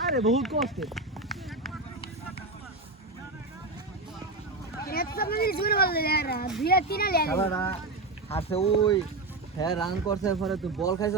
আরে বহুত কষ্ট হাতে ওই হ্যাঁ রান করছে পরে তুই বল খাইছ